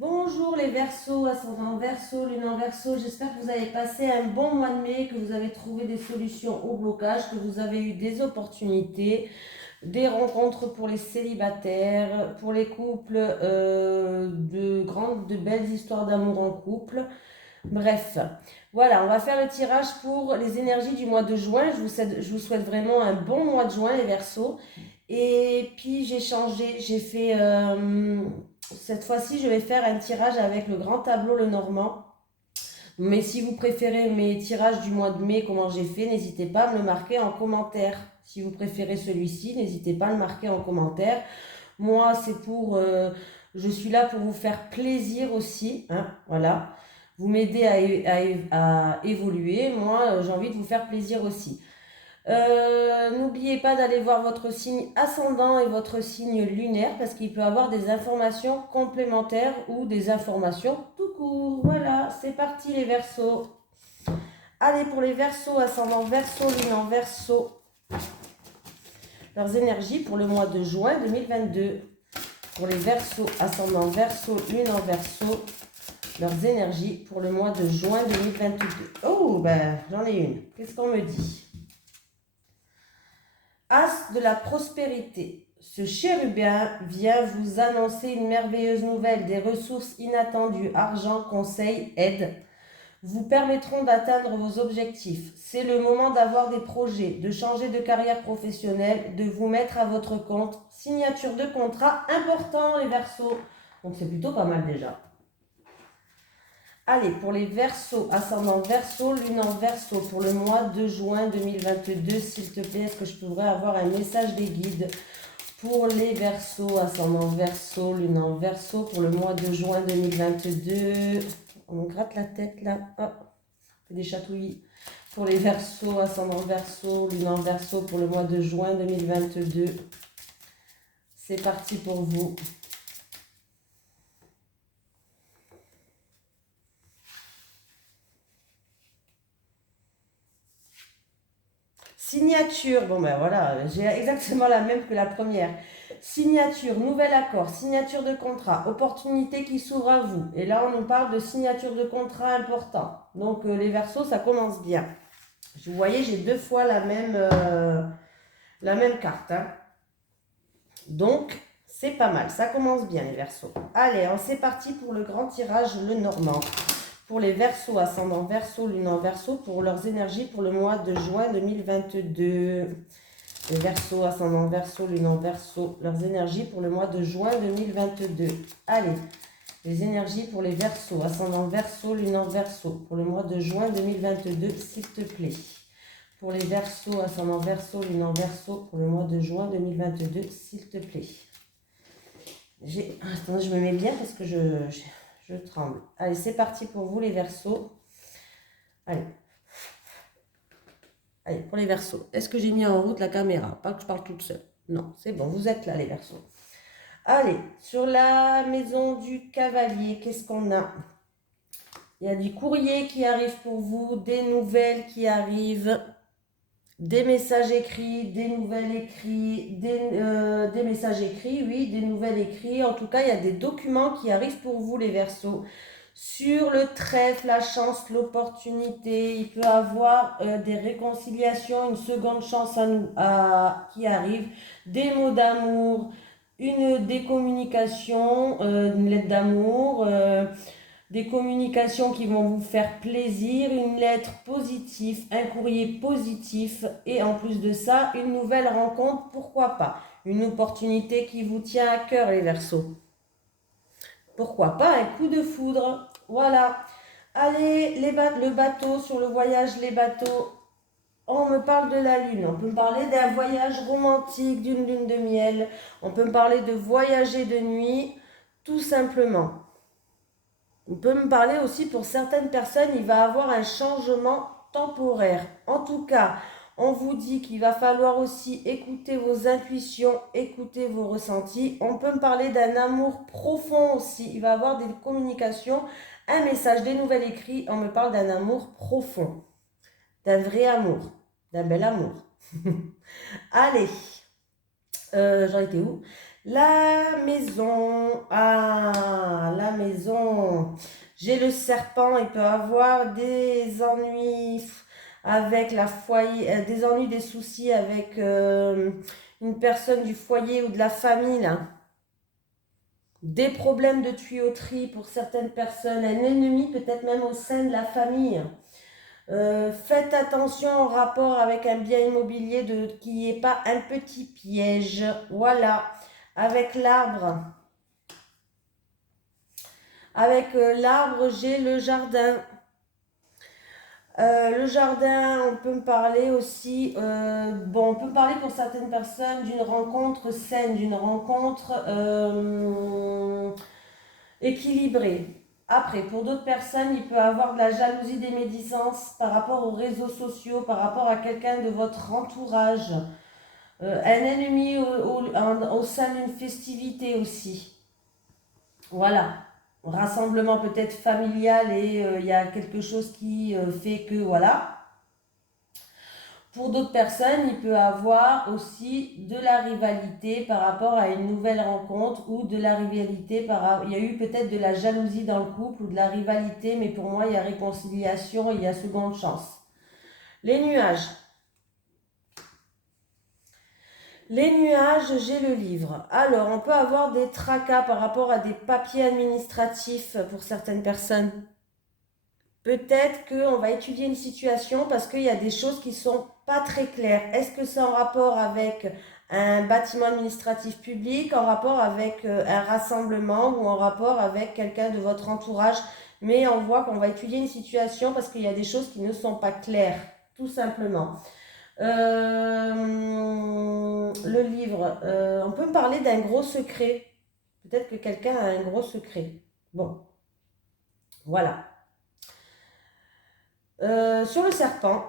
Bonjour les Verseaux, ascendant Verseau, lune en Verseau. J'espère que vous avez passé un bon mois de mai, que vous avez trouvé des solutions au blocage, que vous avez eu des opportunités, des rencontres pour les célibataires, pour les couples, de belles histoires d'amour en couple. Bref, voilà, on va faire le tirage pour les énergies du mois de juin. Je vous souhaite vraiment un bon mois de juin les Verseaux. Et puis j'ai changé, j'ai fait cette fois-ci je vais faire un tirage avec le grand tableau le Normand. Mais si vous préférez mes tirages du mois de mai, comment j'ai fait, n'hésitez pas à me le marquer en commentaire. Si vous préférez celui-ci, n'hésitez pas à le marquer en commentaire. Moi, je suis là pour vous faire plaisir aussi, hein, voilà. Vous m'aidez à évoluer. Moi, j'ai envie de vous faire plaisir aussi. N'oubliez pas d'aller voir votre signe ascendant et votre signe lunaire parce qu'il peut avoir des informations complémentaires ou des informations tout court. Voilà, c'est parti les Verseaux. Allez, pour les Verseaux, ascendant Verseau, lune en Verseau, leurs énergies pour le mois de juin 2022. Pour les Verseaux, ascendant Verseau, lune en Verseau, leurs énergies pour le mois de juin 2022. Oh, ben, j'en ai une. Qu'est-ce qu'on me dit? As de la prospérité. Ce chérubin vient vous annoncer une merveilleuse nouvelle. Des ressources inattendues, argent, conseils, aide, vous permettront d'atteindre vos objectifs. C'est le moment d'avoir des projets, de changer de carrière professionnelle, de vous mettre à votre compte. Signature de contrat important, les Verseaux. Donc c'est plutôt pas mal déjà. Allez, pour les Verseaux, ascendant Verseau, lune en Verseau, pour le mois de juin 2022, s'il te plaît, est-ce que je pourrais avoir un message des guides pour les Verseaux, ascendant Verseau, lune en Verseau, pour le mois de juin 2022? On gratte la tête là, hop, on fait des chatouilles. Pour les Verseaux, ascendant Verseau, lune en Verseau, pour le mois de juin 2022. C'est parti pour vous. Signature, bon ben voilà, j'ai exactement la même que la première. Signature, nouvel accord, signature de contrat, opportunité qui s'ouvre à vous. Et là, on nous parle de signature de contrat important. Donc, les Verseaux, ça commence bien. Vous voyez, j'ai deux fois la même carte, hein. Donc, c'est pas mal, ça commence bien, les Verseaux. Allez, c'est parti pour le grand tirage, le Normand. Pour les Verseaux, ascendant Verseau, lune en Verseau, pour leurs énergies pour le mois de juin 2022. Les Verseaux, ascendant Verseau, lune en Verseau, leurs énergies pour le mois de juin 2022. Allez, les énergies pour les Verseaux, ascendant Verseau, lune en Verseau, pour le mois de juin 2022, s'il te plaît. Pour les Verseaux, ascendant Verseau, lune en Verseau, pour le mois de juin 2022, s'il te plaît. Attendez, je me mets bien parce que je tremble. Allez, c'est parti pour vous les Verseaux. Allez. Allez, pour les Verseaux. Est-ce que j'ai mis en route la caméra? Pas que je parle toute seule. Non, c'est bon, vous êtes là les Verseaux. Allez, sur la maison du cavalier, qu'est-ce qu'on a? Il y a du courrier qui arrive pour vous, des nouvelles qui arrivent, des messages écrits, des nouvelles écrits, des messages écrits, oui, des nouvelles écrits. En tout cas, il y a des documents qui arrivent pour vous les Verseaux. Sur le trèfle, la chance, l'opportunité, il peut y avoir des réconciliations, une seconde chance qui arrive, des mots d'amour, des communications, une lettre d'amour, des communications qui vont vous faire plaisir, une lettre positive, un courrier positif et en plus de ça, une nouvelle rencontre, pourquoi pas, une opportunité qui vous tient à cœur les Verseaux. Pourquoi pas un coup de foudre. Voilà. Allez, le bateau, sur le voyage, les bateaux. On me parle de la lune. On peut me parler d'un voyage romantique, d'une lune de miel. On peut me parler de voyager de nuit, tout simplement. On peut me parler aussi pour certaines personnes, il va y avoir un changement temporaire. En tout cas, on vous dit qu'il va falloir aussi écouter vos intuitions, écouter vos ressentis. On peut me parler d'un amour profond aussi. Il va y avoir des communications, un message, des nouvelles écrits. On me parle d'un amour profond, d'un vrai amour, d'un bel amour. Allez, j'en étais où? La maison. Ah, la maison. J'ai le serpent. Il peut avoir des ennuis avec la foyer, des ennuis, des soucis avec une personne du foyer ou de la famille, là. Des problèmes de tuyauterie pour certaines personnes, un ennemi peut-être même au sein de la famille. Faites attention en rapport avec un bien immobilier qu'il n'y ait pas un petit piège. Voilà, avec l'arbre. Avec l'arbre, j'ai le jardin. Le jardin, on peut me parler aussi, bon, on peut parler pour certaines personnes d'une rencontre saine, d'une rencontre équilibrée. Après, pour d'autres personnes, il peut avoir de la jalousie, des médisances par rapport aux réseaux sociaux, par rapport à quelqu'un de votre entourage, un ennemi au sein d'une festivité aussi. Voilà. Rassemblement peut-être familial et il y a quelque chose qui fait que voilà. Pour d'autres personnes, il peut avoir aussi de la rivalité par rapport à une nouvelle rencontre ou de la rivalité il y a eu peut-être de la jalousie dans le couple ou de la rivalité, mais pour moi, il y a réconciliation et il y a seconde chance. Les nuages. Les nuages, j'ai le livre. Alors, on peut avoir des tracas par rapport à des papiers administratifs pour certaines personnes. Peut-être qu'on va étudier une situation parce qu'il y a des choses qui ne sont pas très claires. Est-ce que c'est en rapport avec un bâtiment administratif public, en rapport avec un rassemblement ou en rapport avec quelqu'un de votre entourage? Mais on voit qu'on va étudier une situation parce qu'il y a des choses qui ne sont pas claires, tout simplement. Le livre, on peut me parler d'un gros secret. Peut-être que quelqu'un a un gros secret. Bon, voilà. Sur le serpent,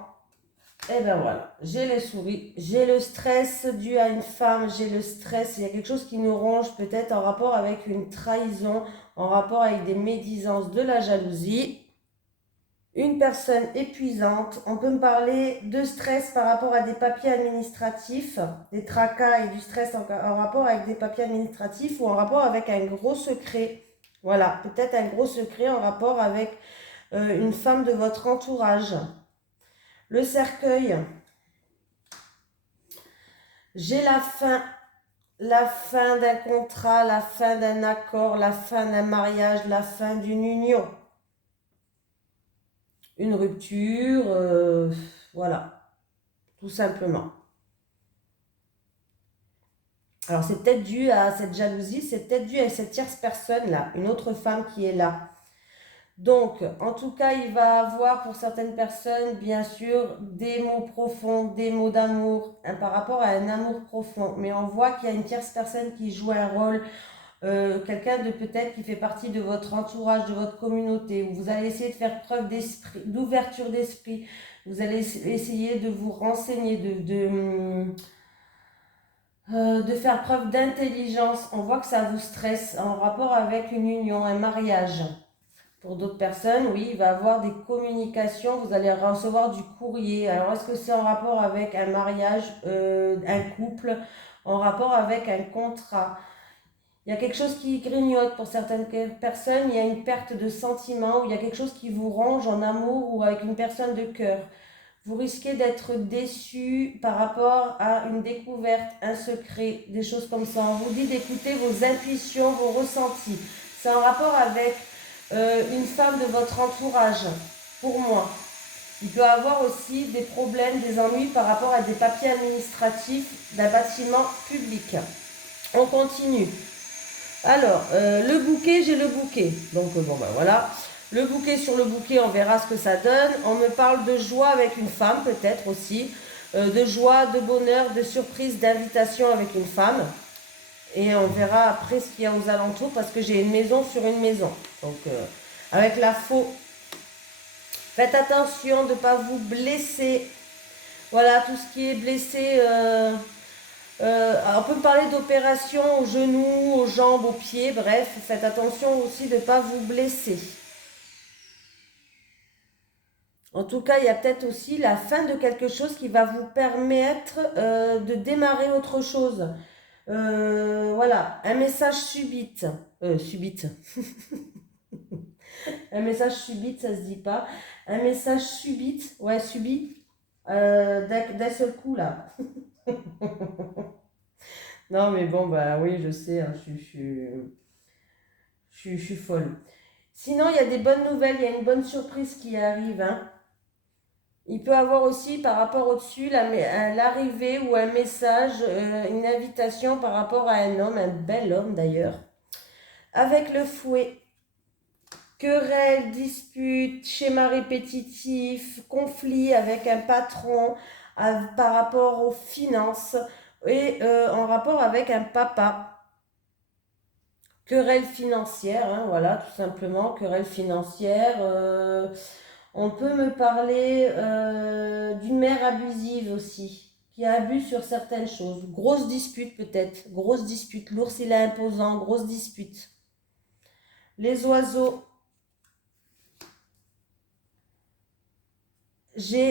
eh ben voilà, j'ai les souris, j'ai le stress dû à une femme, j'ai le stress, il y a quelque chose qui nous ronge peut-être en rapport avec une trahison, en rapport avec des médisances, de la jalousie, une personne épuisante. On peut me parler de stress par rapport à des papiers administratifs, des tracas et du stress en rapport avec des papiers administratifs ou en rapport avec un gros secret. Voilà, peut-être un gros secret en rapport avec une femme de votre entourage. Le cercueil, j'ai la fin d'un contrat, la fin d'un accord, la fin d'un mariage, la fin d'une union. Une rupture, voilà, tout simplement. Alors c'est peut-être dû à cette jalousie, c'est peut-être dû à cette tierce personne-là, une autre femme qui est là. Donc, en tout cas, il va avoir pour certaines personnes, bien sûr, des mots profonds, des mots d'amour, hein, par rapport à un amour profond. Mais on voit qu'il y a une tierce personne qui joue un rôle, quelqu'un de peut-être qui fait partie de votre entourage, de votre communauté, où vous allez essayer de faire preuve d'esprit, d'ouverture d'esprit. Vous allez essayer de vous renseigner, de faire preuve d'intelligence. On voit que ça vous stresse en rapport avec une union, un mariage. Pour d'autres personnes, oui, il va y avoir des communications, vous allez recevoir du courrier. Alors, est-ce que c'est en rapport avec un mariage, un couple, en rapport avec un contrat? Il y a quelque chose qui grignote pour certaines personnes, il y a une perte de sentiment, ou il y a quelque chose qui vous ronge en amour ou avec une personne de cœur. Vous risquez d'être déçu par rapport à une découverte, un secret, des choses comme ça. On vous dit d'écouter vos intuitions, vos ressentis. C'est en rapport avec une femme de votre entourage, pour moi. Il peut avoir aussi des problèmes, des ennuis par rapport à des papiers administratifs d'un bâtiment public. On continue. Alors, le bouquet, j'ai le bouquet. Donc, bon, ben voilà. Le bouquet, sur le bouquet, on verra ce que ça donne. On me parle de joie avec une femme, peut-être aussi. De joie, de bonheur, de surprise, d'invitation avec une femme. Et on verra après ce qu'il y a aux alentours parce que j'ai une maison sur une maison. Donc, avec la faux. Faites attention de ne pas vous blesser. Voilà, tout ce qui est blessé. On peut parler d'opération aux genoux, aux jambes, aux pieds. Bref, faites attention aussi de ne pas vous blesser. En tout cas, il y a peut-être aussi la fin de quelque chose qui va vous permettre de démarrer autre chose. Voilà, un message subite. Subite. Un message subite, ça se dit pas. Un message subite, ouais, subit, d'un seul coup, là. Non, mais bon, bah oui, je sais, hein, je suis folle. Sinon, il y a des bonnes nouvelles, il y a une bonne surprise qui arrive, hein. Il peut avoir aussi par rapport au-dessus l'arrivée ou un message, une invitation par rapport à un homme, un bel homme d'ailleurs. Avec le fouet, querelle, dispute, schéma répétitif, conflit avec un patron par rapport aux finances et en rapport avec un papa. Querelle financière, hein, voilà, tout simplement, querelle financière. On peut me parler d'une mère abusive aussi, qui abuse sur certaines choses. Grosse dispute peut-être, grosse dispute. L'ours il est imposant, grosse dispute. Les oiseaux,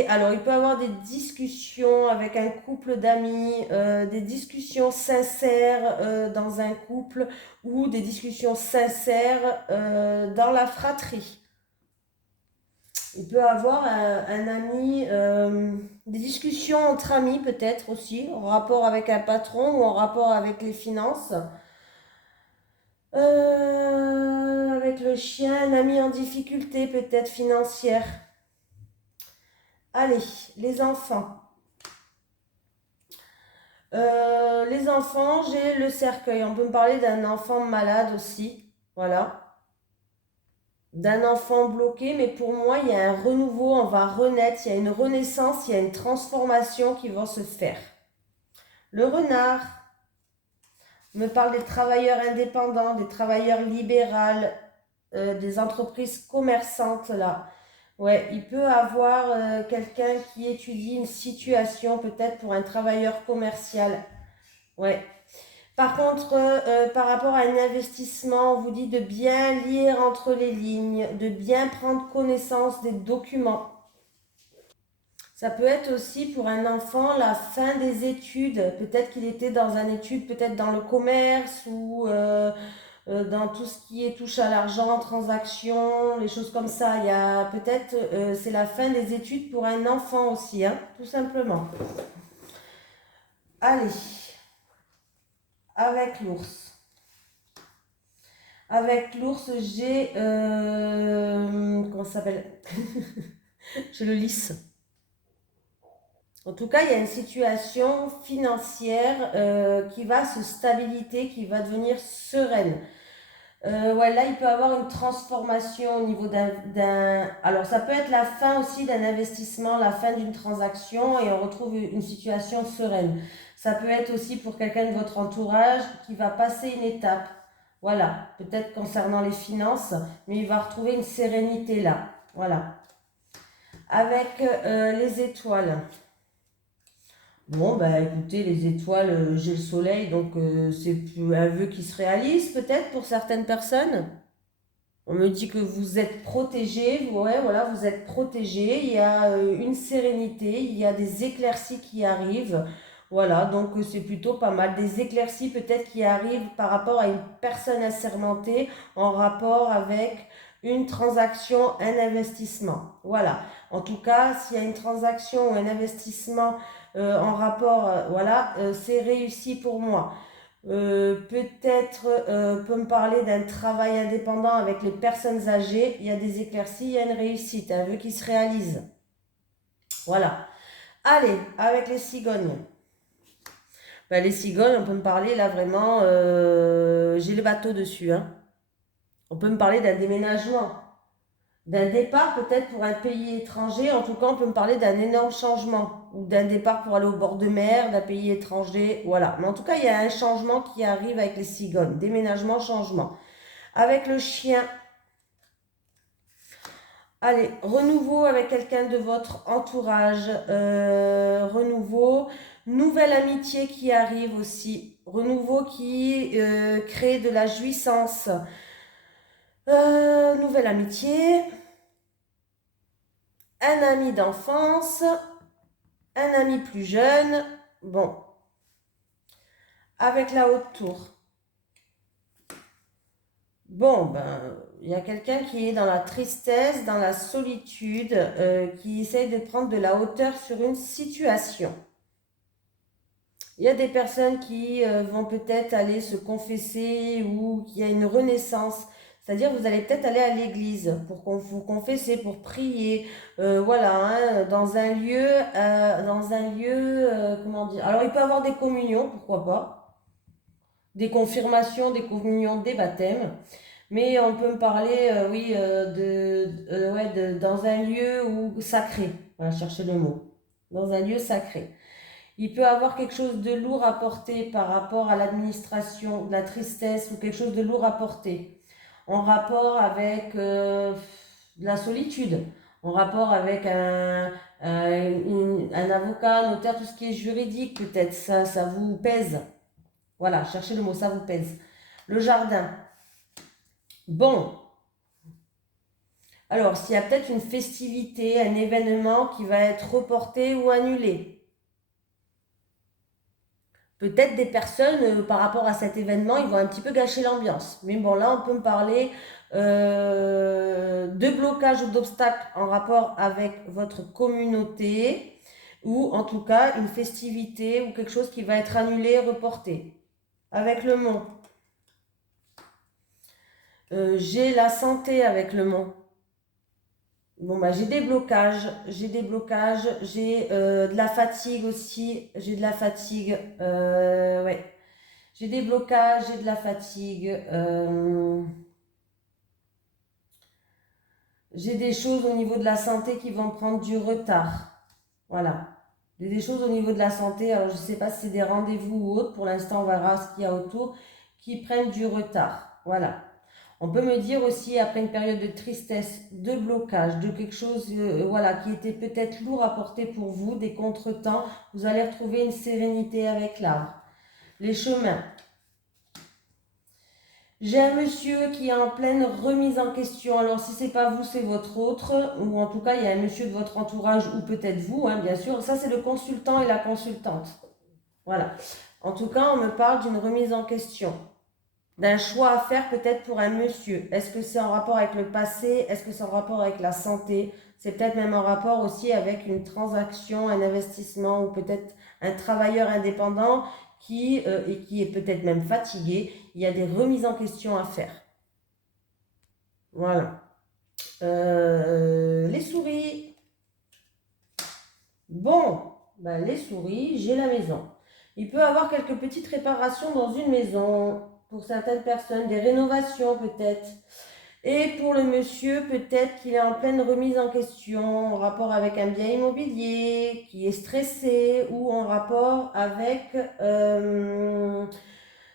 alors il peut y avoir des discussions avec un couple d'amis, des discussions sincères dans un couple ou des discussions sincères dans la fratrie. Il peut avoir un ami, des discussions entre amis peut-être aussi, en rapport avec un patron ou en rapport avec les finances. Avec le chien, un ami en difficulté peut-être financière. Allez, les enfants. Les enfants, j'ai le cercueil. On peut me parler d'un enfant malade aussi. Voilà. D'un enfant bloqué, mais pour moi, il y a un renouveau, on va renaître, il y a une renaissance, il y a une transformation qui va se faire. Le renard me parle des travailleurs indépendants, des travailleurs libéraux, des entreprises commerçantes là. Ouais, il peut avoir quelqu'un qui étudie une situation peut-être pour un travailleur commercial. Ouais. Par contre, par rapport à un investissement, on vous dit de bien lire entre les lignes, de bien prendre connaissance des documents. Ça peut être aussi pour un enfant la fin des études. Peut-être qu'il était dans une étude, peut-être dans le commerce ou dans tout ce qui est touche à l'argent, transactions, les choses comme ça. Il y a peut-être, c'est la fin des études pour un enfant aussi, hein, tout simplement. Allez, avec l'ours. Avec l'ours, j'ai. Comment ça s'appelle? J'ai le lys. En tout cas, il y a une situation financière qui va se stabiliser, qui va devenir sereine. Ouais, là, il peut y avoir une transformation au niveau Alors, ça peut être la fin aussi d'un investissement, la fin d'une transaction et on retrouve une situation sereine. Ça peut être aussi pour quelqu'un de votre entourage qui va passer une étape. Voilà, peut-être concernant les finances, mais il va retrouver une sérénité là. Voilà. Avec les étoiles. Bon, bah écoutez, les étoiles, j'ai le soleil, donc c'est un vœu qui se réalise peut-être pour certaines personnes. On me dit que vous êtes protégé, ouais, voilà, vous êtes protégé, il y a une sérénité, il y a des éclaircies qui arrivent, voilà, donc c'est plutôt pas mal. Des éclaircies peut-être qui arrivent par rapport à une personne assermentée en rapport avec une transaction, un investissement. Voilà, en tout cas, s'il y a une transaction ou un investissement en rapport, voilà, c'est réussi pour moi. Peut-être peut me parler d'un travail indépendant avec les personnes âgées. Il y a des éclaircies, il y a une réussite, un vœu qui se réalise. Voilà. Allez, avec les cigognes. Ben, les cigognes, on peut me parler là vraiment. J'ai le bateau dessus. Hein. On peut me parler d'un déménagement, d'un départ peut-être pour un pays étranger. En tout cas, on peut me parler d'un énorme changement ou d'un départ pour aller au bord de mer, d'un pays étranger. Voilà. Mais en tout cas, il y a un changement qui arrive avec les cigognes. Déménagement, changement. Avec le chien, allez, renouveau avec quelqu'un de votre entourage, renouveau, nouvelle amitié qui arrive aussi, renouveau qui crée de la jouissance, nouvelle amitié, un ami d'enfance, un ami plus jeune, bon, Avec la haute tour. Bon, ben, il y a quelqu'un qui est dans la tristesse, dans la solitude, qui essaye de prendre de la hauteur sur une situation. Il y a des personnes qui vont peut-être aller se confesser ou qu'il y a une renaissance. C'est-à-dire, vous allez peut-être aller à l'église pour vous confesser, pour prier, voilà, hein, dans un lieu, comment dire. Alors, il peut y avoir des communions, pourquoi pas, des confirmations, des communions, des baptêmes. Mais on peut me parler, oui, ouais, dans un lieu où, sacré. Voilà, chercher le mot. Dans un lieu sacré. Il peut avoir quelque chose de lourd à porter par rapport à l'administration, de la tristesse ou quelque chose de lourd à porter. En rapport avec de la solitude. En rapport avec un avocat, un notaire, tout ce qui est juridique peut-être. Ça vous pèse. Voilà, cherchez le mot, ça vous pèse. Le jardin. Bon, alors, s'il y a peut-être une festivité, un événement qui va être reporté ou annulé. Peut-être des personnes, par rapport à cet événement, ils vont un petit peu gâcher l'ambiance. Mais bon, là, on peut me parler de blocage ou d'obstacles en rapport avec votre communauté ou en tout cas une festivité ou quelque chose qui va être annulé, reporté. Avec le mot. J'ai la santé avec le mot. Bon, bah, j'ai des blocages, j'ai de la fatigue aussi, j'ai de la fatigue, ouais. J'ai des blocages, j'ai de la fatigue, j'ai des choses au niveau de la santé qui vont prendre du retard. Voilà. J'ai des choses au niveau de la santé, alors je ne sais pas si c'est des rendez-vous ou autre, pour l'instant on verra ce qu'il y a autour, qui prennent du retard. Voilà. On peut me dire aussi, après une période de tristesse, de blocage, de quelque chose voilà, qui était peut-être lourd à porter pour vous, des contretemps, vous allez retrouver une sérénité avec l'arbre. Les chemins. J'ai un monsieur qui est en pleine remise en question. Alors, si c'est pas vous, c'est votre autre. Ou en tout cas, il y a un monsieur de votre entourage, ou peut-être vous, hein, bien sûr. Ça, c'est le consultant et la consultante. Voilà. En tout cas, on me parle d'une remise en question, d'un choix à faire peut-être pour un monsieur. Est-ce que c'est en rapport avec le passé? Est-ce que c'est en rapport avec la santé? C'est peut-être même en rapport aussi avec une transaction, un investissement ou peut-être un travailleur indépendant et qui est peut-être même fatigué. Il y a des remises en question à faire. Voilà. Les souris. Bon, ben, les souris, j'ai la maison. Il peut y avoir quelques petites réparations dans une maison, pour certaines personnes, des rénovations peut-être. Et pour le monsieur, peut-être qu'il est en pleine remise en question, en rapport avec un bien immobilier, qui est stressé, ou en rapport avec,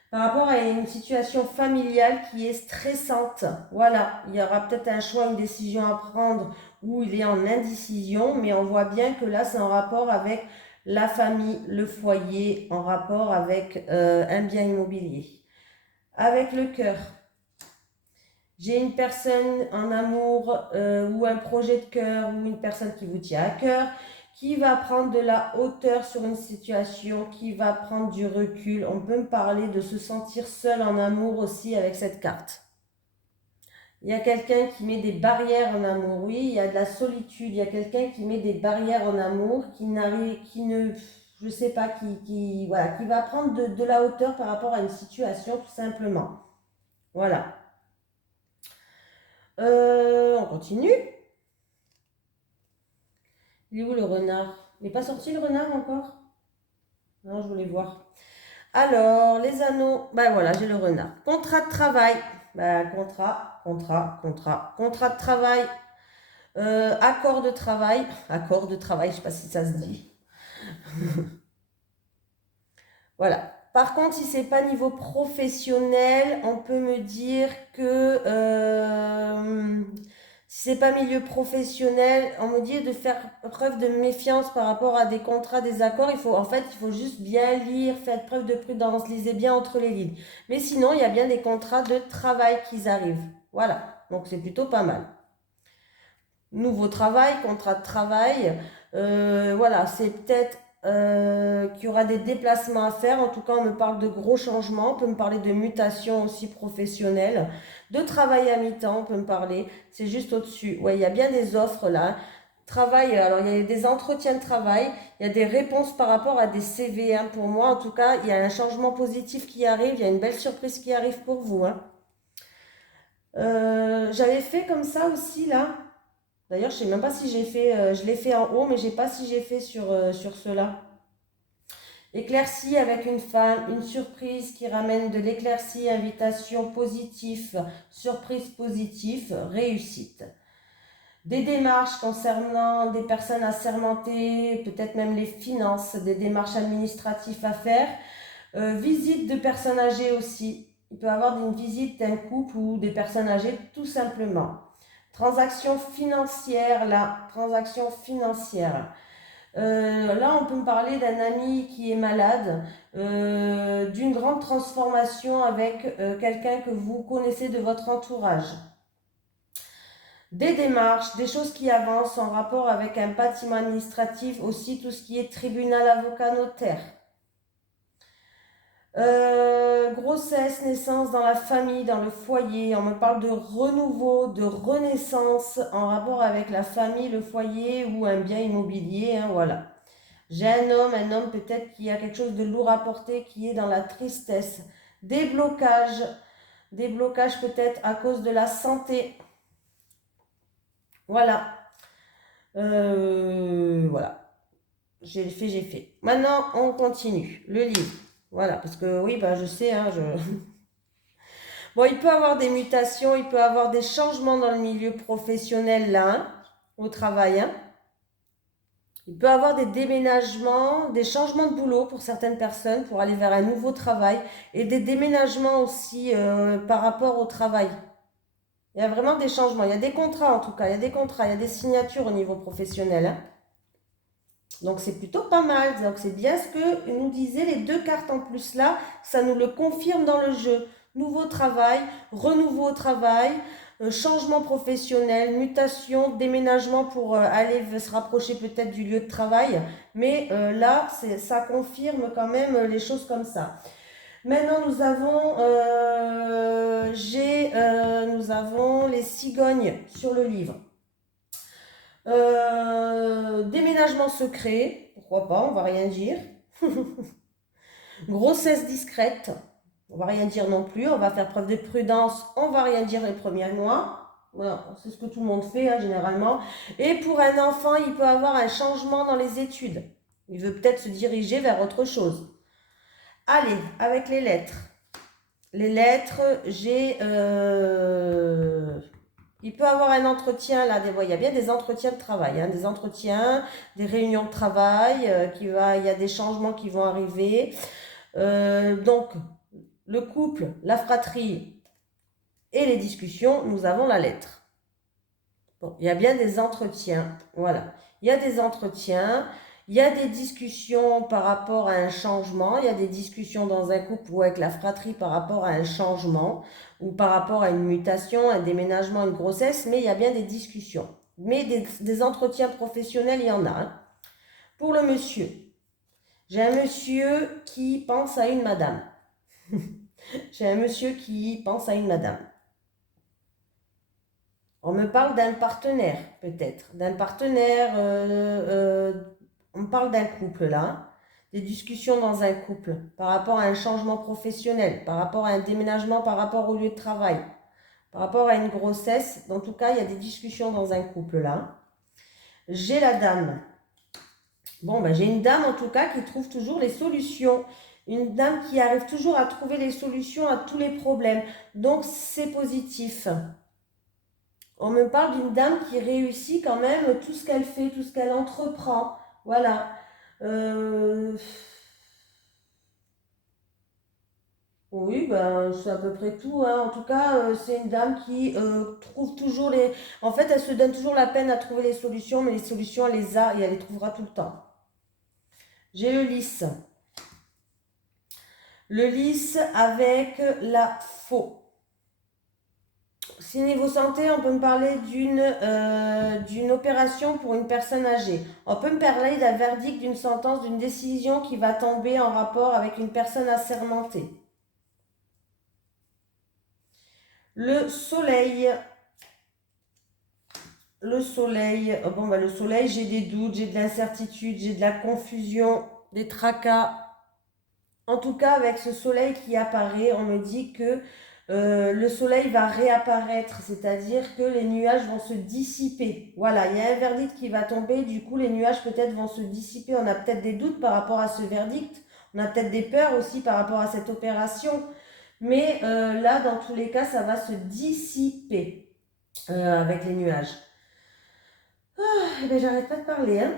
par rapport à une situation familiale qui est stressante. Voilà, il y aura peut-être un choix, une décision à prendre où il est en indécision, mais on voit bien que là, c'est en rapport avec la famille, le foyer, en rapport avec un bien immobilier. Avec le cœur, j'ai une personne en amour ou un projet de cœur ou une personne qui vous tient à cœur qui va prendre de la hauteur sur une situation, qui va prendre du recul. On peut me parler de se sentir seul en amour aussi avec cette carte. Il y a quelqu'un qui met des barrières en amour, oui, il y a de la solitude, il y a quelqu'un qui met des barrières en amour, je sais pas, voilà, qui va prendre de la hauteur par rapport à une situation tout simplement. Voilà. On continue. Il est où le renard? Il n'est pas sorti le renard encore? Non, je voulais voir. Alors, les anneaux. Ben voilà, j'ai le renard. Contrat de travail. Ben, contrat de travail. Accord de travail. Accord de travail, je ne sais pas si ça se dit. Voilà. Par contre, si c'est pas niveau professionnel, on peut me dire que si c'est pas milieu professionnel, on me dit de faire preuve de méfiance par rapport à des contrats, des accords. Il faut juste bien lire, faire preuve de prudence, lisez bien entre les lignes. Mais sinon, il y a bien des contrats de travail qui arrivent. Voilà. Donc c'est plutôt pas mal. Nouveau travail, contrat de travail. Voilà, c'est peut-être qu'il y aura des déplacements à faire. En tout cas, on me parle de gros changements. On peut me parler de mutation aussi professionnelle, de travail à mi-temps, on peut me parler. C'est juste au-dessus. Ouais, il y a bien des offres là. Travail, alors il y a des entretiens de travail, il y a des réponses par rapport à des CV. Hein. Pour moi, en tout cas, il y a un changement positif qui arrive. Il y a une belle surprise qui arrive pour vous. Hein. J'avais fait comme ça aussi là. D'ailleurs, je sais même pas si j'ai fait, je l'ai fait en haut, mais je sais pas si j'ai fait sur cela. Éclaircie avec une femme, une surprise qui ramène de l'éclaircie, invitation positive, surprise positive, réussite. Des démarches concernant des personnes assermentées, peut-être même les finances, des démarches administratives à faire. Visite de personnes âgées aussi. Il peut y avoir une visite d'un couple ou des personnes âgées tout simplement. Transaction financière, là, transaction financière. Là, on peut me parler d'un ami qui est malade, d'une grande transformation avec quelqu'un que vous connaissez de votre entourage. Des démarches, des choses qui avancent en rapport avec un bâtiment administratif, aussi tout ce qui est tribunal, avocat, notaire. Grossesse, naissance dans la famille, dans le foyer. On me parle de renouveau, de renaissance en rapport avec la famille, le foyer ou un bien immobilier. Hein, voilà. J'ai un homme peut-être qui a quelque chose de lourd à porter, qui est dans la tristesse. Des blocages peut-être à cause de la santé. Voilà. Voilà. J'ai fait. Maintenant, on continue. Le livre. Voilà, parce que oui, bah, je sais, hein, Bon, il peut y avoir des mutations, il peut y avoir des changements dans le milieu professionnel, là, hein, au travail, hein. Il peut y avoir des déménagements, des changements de boulot pour certaines personnes pour aller vers un nouveau travail et des déménagements aussi par rapport au travail. Il y a vraiment des changements. Il y a des contrats en tout cas, il y a des contrats, il y a des signatures au niveau professionnel. Hein. Donc c'est plutôt pas mal. Donc c'est bien ce que nous disaient les deux cartes en plus là. Ça nous le confirme dans le jeu. Nouveau travail, renouveau au travail, changement professionnel, mutation, déménagement pour aller se rapprocher peut-être du lieu de travail. Mais là, ça confirme quand même les choses comme ça. Maintenant, nous avons les cigognes sur le livre. Déménagement secret, pourquoi pas, on va rien dire. Grossesse discrète, on va rien dire non plus, on va faire preuve de prudence, on va rien dire les premiers mois. Voilà, c'est ce que tout le monde fait hein, généralement. Et pour un enfant, il peut avoir un changement dans les études. Il veut peut-être se diriger vers autre chose. Allez, avec les lettres. Les lettres, il peut avoir un entretien, là, il y a bien des entretiens de travail, hein, des entretiens, des réunions de travail, il y a des changements qui vont arriver. Donc, le couple, la fratrie et les discussions, nous avons la lettre. Bon, il y a bien des entretiens, voilà. Il y a des entretiens, il y a des discussions par rapport à un changement, il y a des discussions dans un couple ou avec la fratrie par rapport à un changement ou par rapport à une mutation, un déménagement, une grossesse, mais il y a bien des discussions. Mais des entretiens professionnels, il y en a. Hein. Pour le monsieur, j'ai un monsieur qui pense à une madame. J'ai un monsieur qui pense à une madame. On me parle d'un partenaire, peut-être. D'un partenaire, on parle d'un couple là. Des discussions dans un couple par rapport à un changement professionnel, par rapport à un déménagement, par rapport au lieu de travail, par rapport à une grossesse. En tout cas, il y a des discussions dans un couple là. J'ai la dame. Bon, ben, j'ai une dame en tout cas qui trouve toujours les solutions. Une dame qui arrive toujours à trouver les solutions à tous les problèmes. Donc, c'est positif. On me parle d'une dame qui réussit quand même tout ce qu'elle fait, tout ce qu'elle entreprend. Voilà. Oui, ben, c'est à peu près tout. Hein. En tout cas, c'est une dame qui trouve toujours les... En fait, elle se donne toujours la peine à trouver les solutions, mais les solutions, elle les a et elle les trouvera tout le temps. J'ai le lys. Le lys avec la faux. Si niveau santé, on peut me parler d'une opération pour une personne âgée. On peut me parler d'un verdict, d'une sentence, d'une décision qui va tomber en rapport avec une personne assermentée. Le soleil. Le soleil. Bon, bah, le soleil, j'ai des doutes, j'ai de l'incertitude, j'ai de la confusion, des tracas. En tout cas, avec ce soleil qui apparaît, on me dit que le soleil va réapparaître, c'est-à-dire que les nuages vont se dissiper. Voilà, il y a un verdict qui va tomber, du coup les nuages peut-être vont se dissiper. On a peut-être des doutes par rapport à ce verdict, on a peut-être des peurs aussi par rapport à cette opération, mais là, dans tous les cas, ça va se dissiper avec les nuages. Eh ben, j'arrête pas de parler, hein.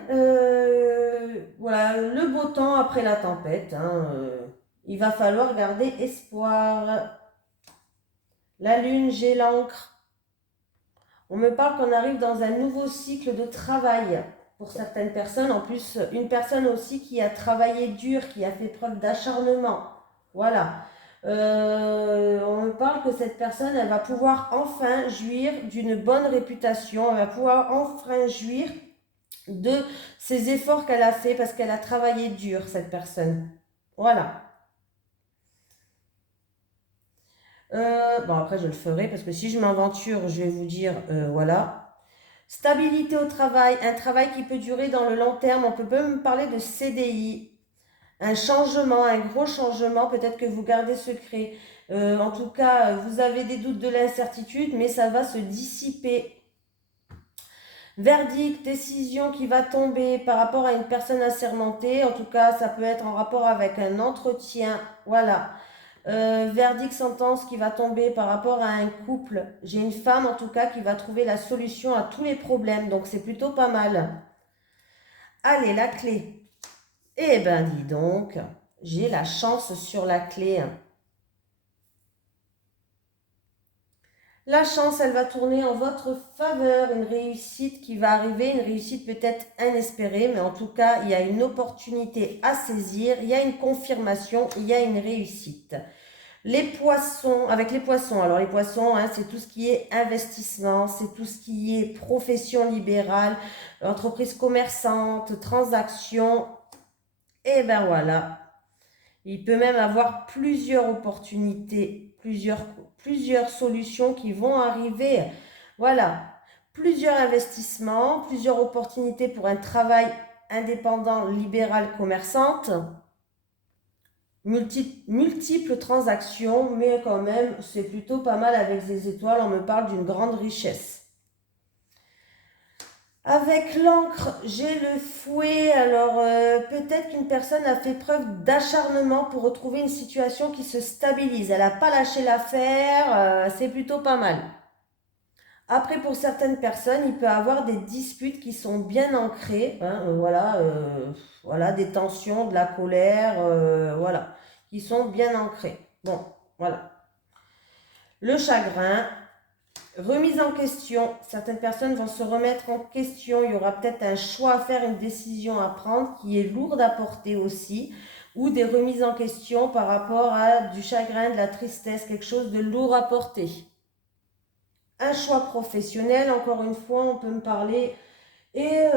Voilà, le beau temps après la tempête, hein, il va falloir garder espoir. La lune, j'ai l'encre. On me parle qu'on arrive dans un nouveau cycle de travail pour certaines personnes. En plus, une personne aussi qui a travaillé dur, qui a fait preuve d'acharnement. Voilà. On me parle que cette personne, elle va pouvoir enfin jouir d'une bonne réputation. Elle va pouvoir enfin jouir de ses efforts qu'elle a fait parce qu'elle a travaillé dur, cette personne. Voilà. Bon, après, je le ferai parce que si je m'aventure, je vais vous dire, voilà. Stabilité au travail, un travail qui peut durer dans le long terme. On peut même parler de CDI, un changement, un gros changement. Peut-être que vous gardez secret. En tout cas, vous avez des doutes, de l'incertitude, mais ça va se dissiper. Verdict, décision qui va tomber par rapport à une personne assermentée. En tout cas, ça peut être en rapport avec un entretien. Voilà. Verdict, sentence qui va tomber par rapport à un couple. J'ai une femme en tout cas qui va trouver la solution à tous les problèmes. Donc c'est plutôt pas mal. Allez, la clé. Eh ben dis donc, j'ai la chance sur la clé. La chance, elle va tourner en votre faveur, une réussite qui va arriver, une réussite peut-être inespérée, mais en tout cas, il y a une opportunité à saisir, il y a une confirmation, il y a une réussite. Les poissons, avec les poissons, alors les poissons, hein, c'est tout ce qui est investissement, c'est tout ce qui est profession libérale, entreprise commerçante, transaction, et ben voilà. Il peut même avoir plusieurs opportunités, plusieurs solutions qui vont arriver. Voilà, plusieurs investissements, plusieurs opportunités pour un travail indépendant, libéral, commerçante. Multiples transactions, mais quand même, c'est plutôt pas mal avec des étoiles. On me parle d'une grande richesse. Avec l'encre, j'ai le fouet. Alors, peut-être qu'une personne a fait preuve d'acharnement pour retrouver une situation qui se stabilise. Elle n'a pas lâché l'affaire. C'est plutôt pas mal. Après, pour certaines personnes, il peut y avoir des disputes qui sont bien ancrées. Hein, voilà, des tensions, de la colère, voilà, qui sont bien ancrées. Bon, voilà. Le chagrin, remise en question. Certaines personnes vont se remettre en question. Il y aura peut-être un choix à faire, une décision à prendre qui est lourde à porter aussi. Ou des remises en question par rapport à du chagrin, de la tristesse, quelque chose de lourd à porter. Un choix professionnel, encore une fois, on peut me parler. Et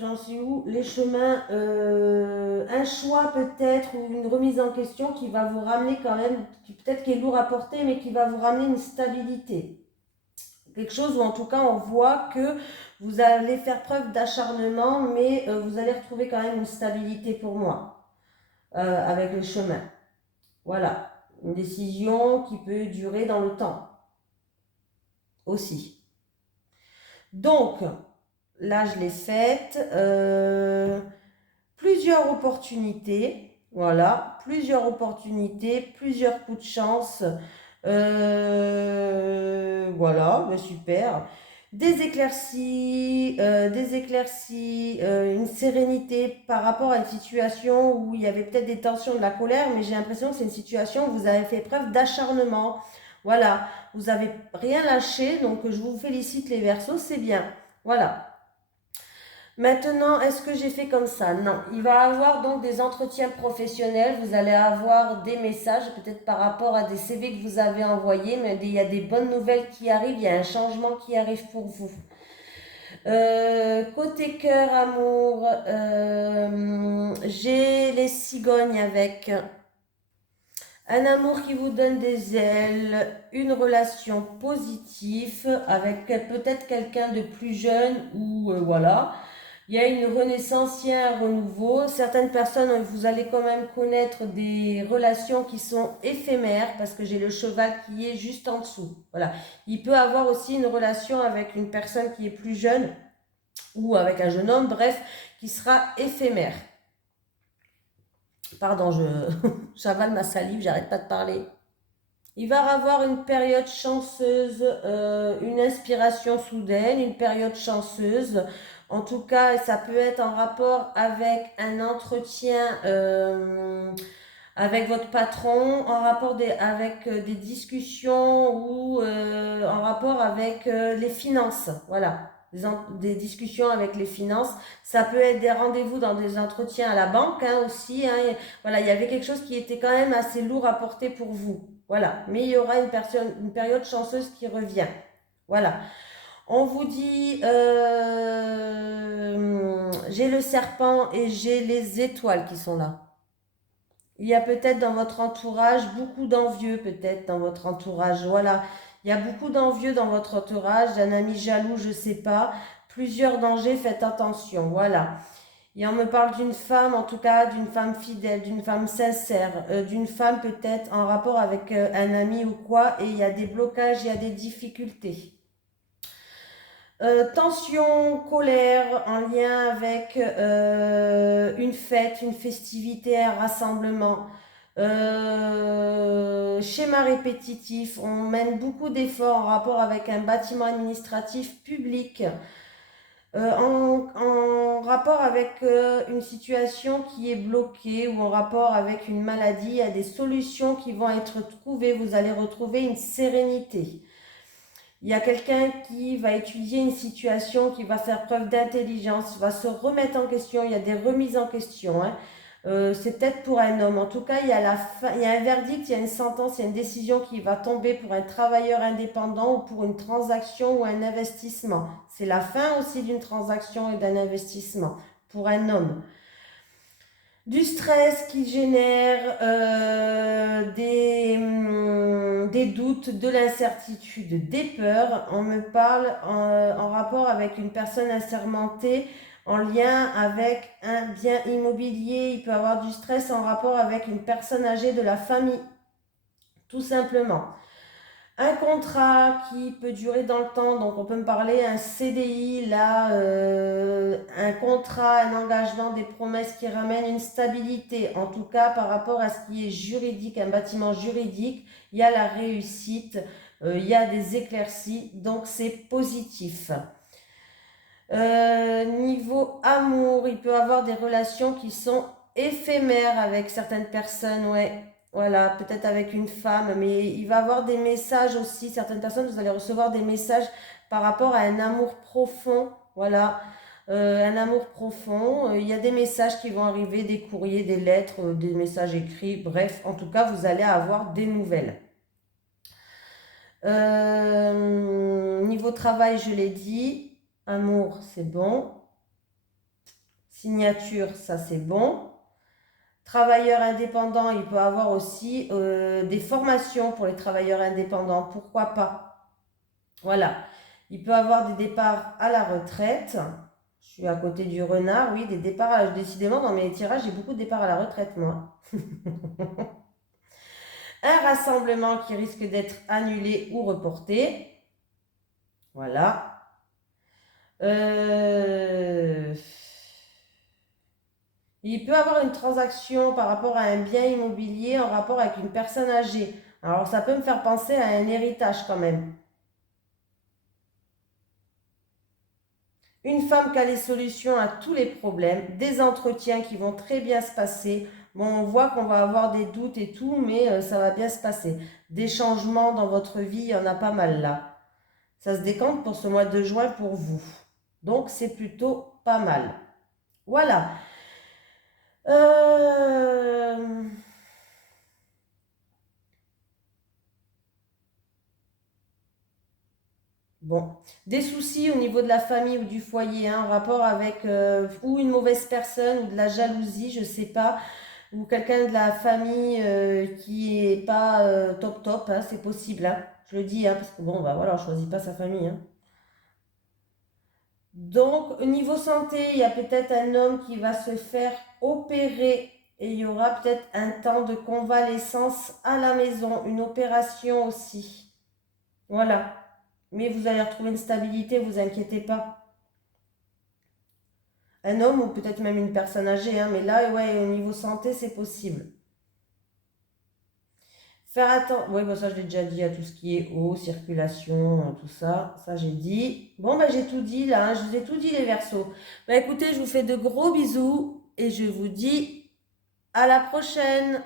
j'en suis où? Les chemins, un choix peut-être ou une remise en question qui va vous ramener quand même, peut-être qui est lourd à porter, mais qui va vous ramener une stabilité. Quelque chose où en tout cas on voit que vous allez faire preuve d'acharnement, mais vous allez retrouver quand même une stabilité pour moi avec les chemins. Voilà, une décision qui peut durer dans le temps aussi. Donc, là, je l'ai faite. Plusieurs opportunités. Voilà, plusieurs opportunités, plusieurs coups de chance. Voilà, ben super. Des éclaircies, une sérénité par rapport à une situation où il y avait peut-être des tensions, de la colère, mais j'ai l'impression que c'est une situation où vous avez fait preuve d'acharnement. Voilà, vous n'avez rien lâché, donc je vous félicite les Verseaux, c'est bien. Voilà. Maintenant, est-ce que j'ai fait comme ça? Non. Il va avoir donc des entretiens professionnels. Vous allez avoir des messages, peut-être par rapport à des CV que vous avez envoyés, mais il y a des bonnes nouvelles qui arrivent. Il y a un changement qui arrive pour vous. Côté cœur, amour, j'ai les cigognes avec un amour qui vous donne des ailes, une relation positive avec peut-être quelqu'un de plus jeune ou voilà. Il y a une renaissance, il y a un renouveau. Certaines personnes, vous allez quand même connaître des relations qui sont éphémères parce que j'ai le cheval qui est juste en dessous. Voilà. Il peut avoir aussi une relation avec une personne qui est plus jeune ou avec un jeune homme, bref, qui sera éphémère. Pardon, j'avale ma salive, j'arrête pas de parler. Il va avoir une période chanceuse, une inspiration soudaine, une période chanceuse. En tout cas, ça peut être en rapport avec un entretien avec votre patron, en rapport avec des discussions ou en rapport avec les finances. Voilà, des discussions avec les finances. Ça peut être des rendez-vous dans des entretiens à la banque hein, aussi. Hein. Et, voilà, il y avait quelque chose qui était quand même assez lourd à porter pour vous. Voilà, mais il y aura une période chanceuse qui revient. Voilà. On vous dit, j'ai le serpent et j'ai les étoiles qui sont là. Il y a peut-être dans votre entourage beaucoup d'envieux, peut-être dans votre entourage. Voilà, il y a beaucoup d'envieux dans votre entourage, d'un ami jaloux, je ne sais pas. Plusieurs dangers, faites attention. Voilà. Et on me parle d'une femme, en tout cas d'une femme fidèle, d'une femme sincère, d'une femme peut-être en rapport avec un ami ou quoi, et il y a des blocages, il y a des difficultés. Tension, colère en lien avec une fête, une festivité, un rassemblement. Schéma répétitif, on mène beaucoup d'efforts en rapport avec un bâtiment administratif public. En rapport avec une situation qui est bloquée ou en rapport avec une maladie, il y a des solutions qui vont être trouvées, vous allez retrouver une sérénité. Il y a quelqu'un qui va étudier une situation, qui va faire preuve d'intelligence, va se remettre en question, il y a des remises en question. Hein. C'est peut-être pour un homme. En tout cas, il y a un verdict, il y a une sentence, il y a une décision qui va tomber pour un travailleur indépendant ou pour une transaction ou un investissement. C'est la fin aussi d'une transaction et d'un investissement pour un homme. Du stress qui génère des doutes, de l'incertitude, des peurs. On me parle en rapport avec une personne assermentée en lien avec un bien immobilier. Il peut avoir du stress en rapport avec une personne âgée de la famille, tout simplement. Un contrat qui peut durer dans le temps, donc on peut me parler un CDI, là, un contrat, un engagement, des promesses qui ramènent une stabilité. En tout cas, par rapport à ce qui est juridique, un bâtiment juridique, il y a la réussite, il y a des éclaircies, donc c'est positif. Niveau amour, il peut avoir des relations qui sont éphémères avec certaines personnes, ouais. Voilà, peut-être avec une femme, mais il va avoir des messages aussi. Certaines personnes, vous allez recevoir des messages par rapport à un amour profond. Voilà, un amour profond. Il y a des messages qui vont arriver, des courriers, des lettres, des messages écrits. Bref, en tout cas, vous allez avoir des nouvelles. Niveau travail, je l'ai dit. Amour, c'est bon. Signature, ça c'est bon. Travailleur indépendant, il peut avoir aussi des formations pour les travailleurs indépendants. Pourquoi pas? Voilà. Il peut avoir des départs à la retraite. Je suis à côté du renard, oui, des départs. Décidément, dans mes tirages, j'ai beaucoup de départs à la retraite, moi. Un rassemblement qui risque d'être annulé ou reporté. Voilà. Il peut avoir une transaction par rapport à un bien immobilier en rapport avec une personne âgée. Alors ça peut me faire penser à un héritage quand même. Une femme qui a les solutions à tous les problèmes, des entretiens qui vont très bien se passer. Bon, on voit qu'on va avoir des doutes et tout, mais ça va bien se passer. Des changements dans votre vie, il y en a pas mal là. Ça se décante pour ce mois de juin pour vous. Donc c'est plutôt pas mal. Voilà. Euh, Bon, des soucis au niveau de la famille ou du foyer, hein, en rapport avec ou une mauvaise personne ou de la jalousie, je sais pas, ou quelqu'un de la famille qui est pas top top, hein, c'est possible, hein. Je le dis, hein, parce que bon, bah voilà, on choisit pas sa famille, hein. Donc, au niveau santé, il y a peut-être un homme qui va se faire opérer et il y aura peut-être un temps de convalescence à la maison, une opération aussi. Voilà. Mais vous allez retrouver une stabilité, vous inquiétez pas. Un homme ou peut-être même une personne âgée, hein, mais là, ouais, au niveau santé, c'est possible. Faire attention, oui, bon, ça je l'ai déjà dit, à tout ce qui est eau, circulation, tout ça, ça j'ai dit. Bon, ben j'ai tout dit là, hein, je vous ai tout dit les Verseaux. Ben écoutez, je vous fais de gros bisous et je vous dis à la prochaine.